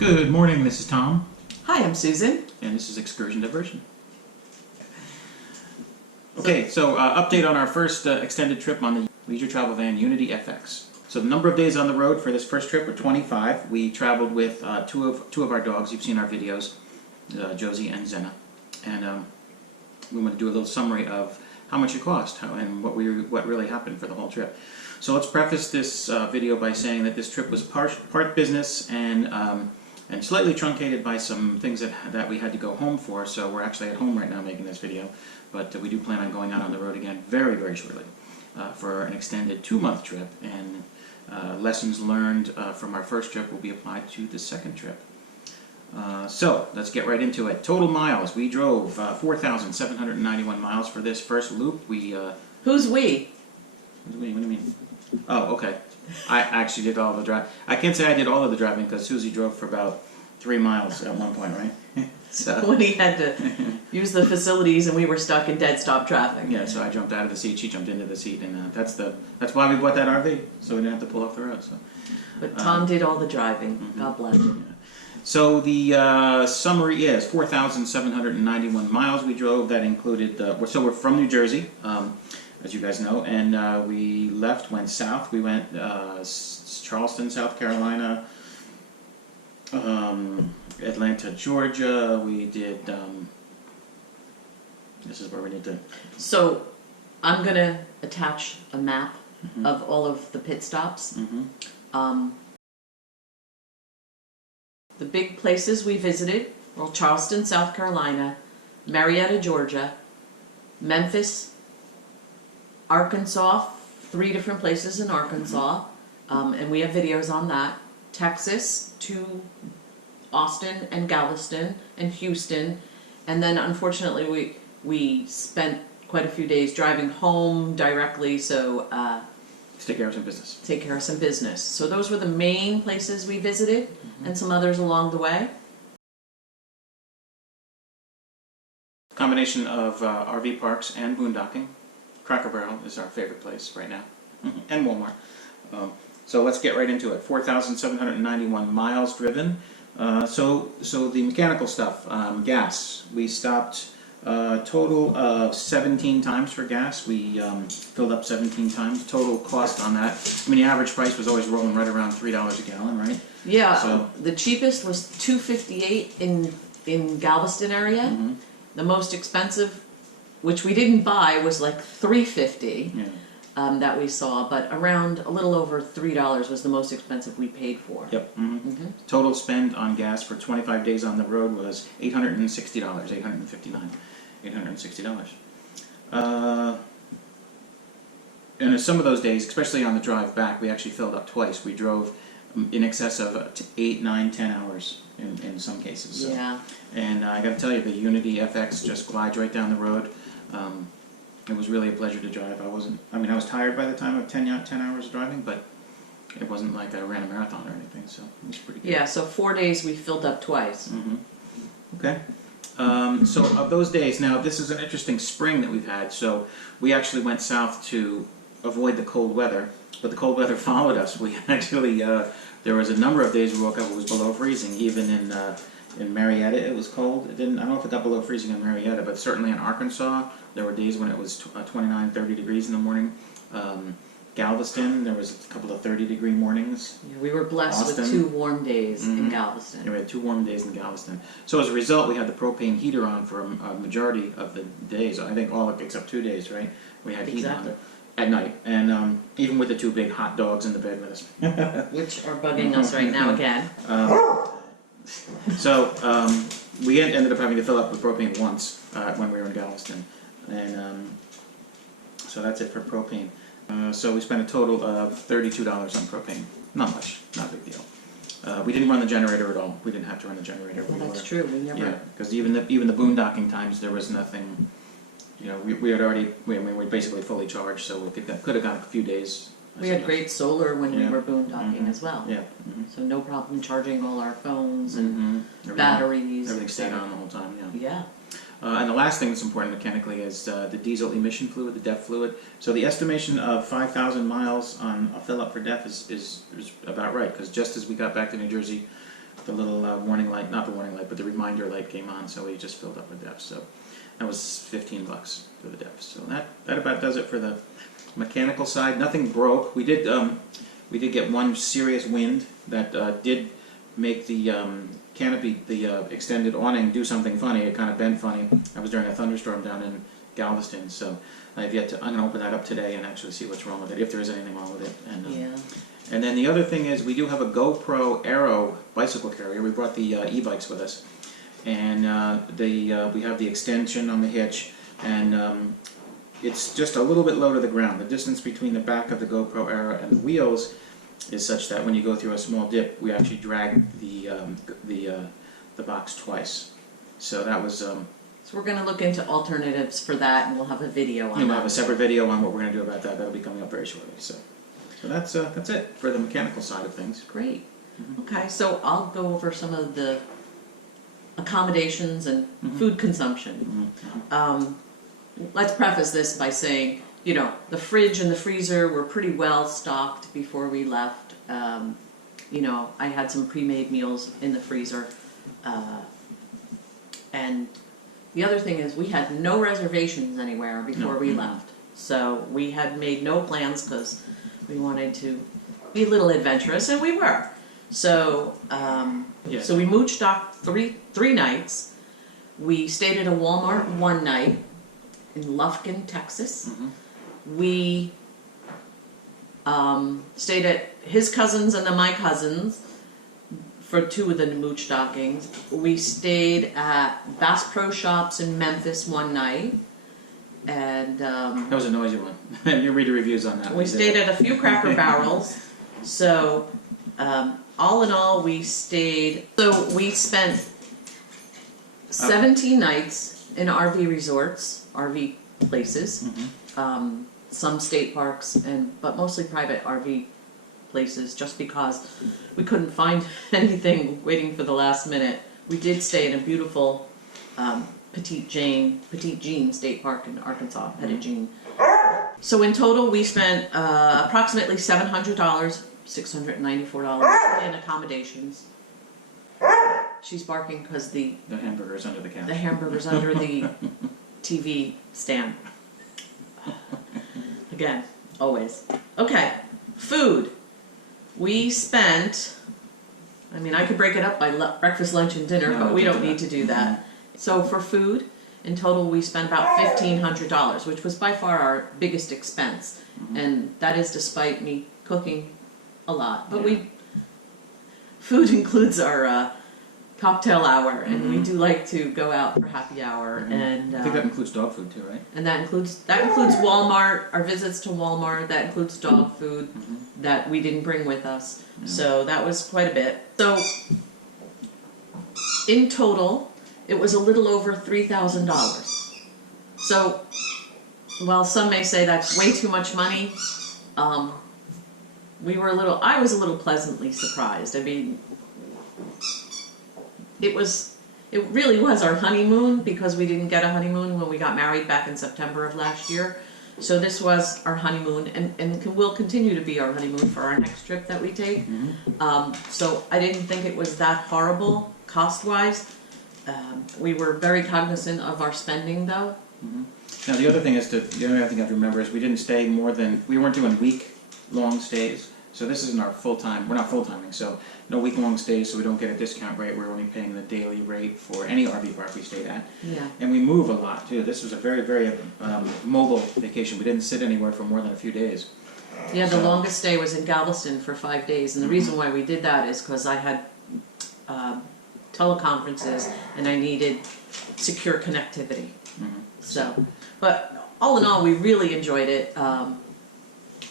Good morning, this is Tom. Hi, I'm Susan. And this is Excursion Diversion. Okay, so update on our first extended trip on the leisure travel van Unity FX. So the number of days on the road for this first trip were 25. We traveled with two of our dogs. You've seen our videos, Josie and Zena. And we want to do a little summary of how much it cost and what really happened for the whole trip. So let's preface this video by saying that this trip was part business and slightly truncated by some things that we had to go home for. So we're actually at home right now making this video, but we do plan on going out on the road again very, very shortly for an extended 2-month trip. And lessons learned from our first trip will be applied to the second trip. So let's get right into it. Total miles, we drove 4,791 miles for this first loop. Who's we? What do you mean? Oh, okay. I actually did all the driving. I can't say I did all of the driving because Susie drove for about 3 miles at one point, right? So When he had to use the facilities and we were stuck in dead stop traffic. yeah, so I jumped out of the seat, she jumped into the seat, and that's why we bought that RV, so we didn't have to pull off the road. So, But Tom did all the driving. God bless him. So the summary is 4,791 miles we drove. That included so we're from New Jersey, as you guys know, and we went south. We went Charleston, South Carolina, Atlanta, Georgia. We did. This is where we need to. So I'm going to attach a map of all of the pit stops. The big places we visited were Charleston, South Carolina, Marietta, Georgia, Memphis, Arkansas, 3 different places in Arkansas, and we have videos on that. Texas to Austin and Galveston and Houston, and then unfortunately we spent quite a few days driving home directly, so To take care of some business. take care of some business. So those were the main places we visited, and some others along the way. Combination of RV parks and boondocking. Cracker Barrel is our favorite place right now, and Walmart. So let's get right into it. 4,791 miles driven. So the mechanical stuff, gas. We stopped a total of 17 times for gas. We filled up 17 times. Total cost on that. I mean, the average price was always rolling right around $3 a gallon, right? Yeah, So, the cheapest was $2.58 in Galveston area. The most expensive, which we didn't buy, was like $3.50 yeah. that we saw, but around a little over $3 was the most expensive we paid for. Yep. Total spend on gas for 25 days on the road was $860, $860. And some of those days, especially on the drive back, we actually filled up twice. We drove in excess of 8, 9, 10 hours in some cases. So. Yeah. And I got to tell you, the Unity FX just glides right down the road. It was really a pleasure to drive. I was tired by the time of 10 hours of driving, but it wasn't like I ran a marathon or anything, so it was pretty good. Yeah, so 4 days we filled up twice. Okay. So of those days, now this is an interesting spring that we've had. So we actually went south to avoid the cold weather, but the cold weather followed us. We actually, there was a number of days we woke up, it was below freezing. Even in Marietta it was cold. I don't know if it got below freezing in Marietta, but certainly in Arkansas there were days when it was 29, 30 degrees in the morning. Galveston, there was a couple of 30-degree mornings. Yeah, we were blessed Austin. with 2 warm days in Galveston. Yeah, we had 2 warm days in Galveston. So as a result, we had the propane heater on for a majority of the days. I think all except 2 days, right? We had heat on at night, and even with the 2 big hot dogs in the bed with us, Which are bugging us right now again. So we ended up having to fill up with propane once when we were in Galveston, and so that's it for propane. So we spent a total of $32 on propane. Not much, not a big deal. We didn't run the generator at all. We didn't have to run the generator. Well, that's true. We never. Yeah, because even the boondocking times there was nothing. You know, we had already. We were basically fully charged, so we could have gone a few days. We had great solar when we were boondocking as well. Yeah. So no problem charging all our phones and batteries. Everything stayed on the whole time. Yeah. Yeah. And the last thing that's important mechanically is the diesel emission fluid, the DEF fluid. So the estimation of 5,000 miles on a fill up for DEF is about right, because just as we got back to New Jersey, the little warning light, not the warning light, but the reminder light came on, so we just filled up with depth. So that was $15 for the depth. So that about does it for the mechanical side. Nothing broke. We did get one serious wind that did make the canopy, the extended awning, do something funny. It kind of bent funny. That was during a thunderstorm down in Galveston. So I'm going to open that up today and actually see what's wrong with it, if there is anything wrong with it. And, Yeah. And then the other thing is we do have a GoPro Aero bicycle carrier. We brought the e-bikes with us, and we have the extension on the hitch, and it's just a little bit low to the ground. The distance between the back of the GoPro Aero and the wheels is such that when you go through a small dip, we actually drag the box twice. So that was. So we're going to look into alternatives for that, and we'll have a video on that. We'll have a separate video on what we're going to do about that. That'll be coming up very shortly. So that's it for the mechanical side of things. Great. Okay, so I'll go over some of the accommodations and food consumption. Let's preface this by saying, you know, the fridge and the freezer were pretty well stocked before we left. You know, I had some pre-made meals in the freezer. And the other thing is we had no reservations anywhere before we left. So we had made no plans because we wanted to be a little adventurous, and we were. So, Yes. so we mooch docked three nights. We stayed at a Walmart one night in Lufkin, Texas. We stayed at his cousins and then my cousins for 2 of the mooch dockings. We stayed at Bass Pro Shops in Memphis one night. And That was a noisy one. You read the reviews on that. we stayed at a few Cracker Barrels. So all in all, we spent 17 nights in RV resorts, RV places, some state parks, but mostly private RV places, just because we couldn't find anything waiting for the last minute. We did stay in a beautiful Petite Jean State Park in Arkansas, Petite Jean. So in total, we spent approximately $700, $694 in accommodations. She's barking because the hamburger's under the couch. The hamburger's under the TV stand. Again, always. Okay, food. We spent, I mean, I could break it up by breakfast, lunch, and dinner, but we don't need to do that. So for food, in total, we spent about $1,500, which was by far our biggest expense. And that is despite me cooking a lot. But food includes our cocktail hour, and we do like to go out for happy hour. And I think that includes dog food too, right? And that includes Walmart, our visits to Walmart. That includes dog food that we didn't bring with us. So that was quite a bit. So in total, it was a little over $3,000. So while some may say that's way too much money, I was a little pleasantly surprised. I mean, it really was our honeymoon, because we didn't get a honeymoon when we got married back in September of last year. So this was our honeymoon, and will continue to be our honeymoon for our next trip that we take. So I didn't think it was that horrible cost-wise. We were very cognizant of our spending, though. Now the other thing is the other thing I think you have to remember is we didn't stay we weren't doing week-long stays. So this isn't our full-time, we're not full-timing, so no week-long stays, so we don't get a discount rate. We're only paying the daily rate for any RV park we stayed at. Yeah. And we move a lot, too. This was a very, very mobile vacation. We didn't sit anywhere for more than a few days. Yeah, the longest stay was in Galveston for 5 days, and the reason why we did that is because I had teleconferences, and I needed secure connectivity. So, but all in all, we really enjoyed it.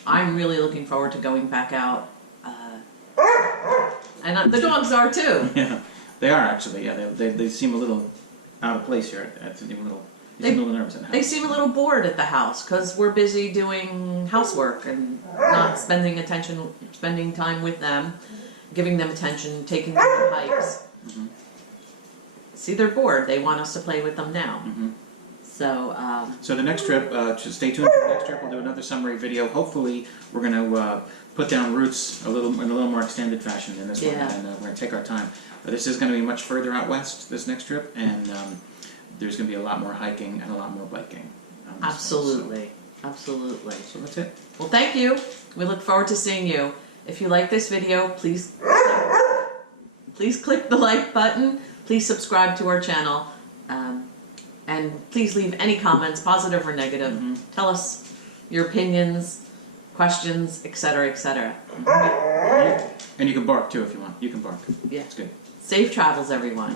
I'm really looking forward to going back out. And the dogs are too. Yeah, they are actually. Yeah, they seem a little out of place here. They seem a little nervous in the house. They seem a little bored at the house because we're busy doing housework and not spending time with them, giving them attention, taking them on hikes. See, they're bored. They want us to play with them now. So, So the next trip, just stay tuned for the next trip. We'll do another summary video. Hopefully, we're going to put down routes in a little more extended fashion in this one, Yeah. and we're going to take our time. This is going to be much further out west, this next trip, and there's going to be a lot more hiking and a lot more biking. On this absolutely, absolutely. one. So that's it. Well, thank you. We look forward to seeing you. If you like this video, please click the like button. Please subscribe to our channel. And please leave any comments, positive or negative. Mm-hmm. Tell us your opinions, questions, etc., etc. And you can bark too if you want. You can bark. Yeah. It's good. Safe travels, everyone.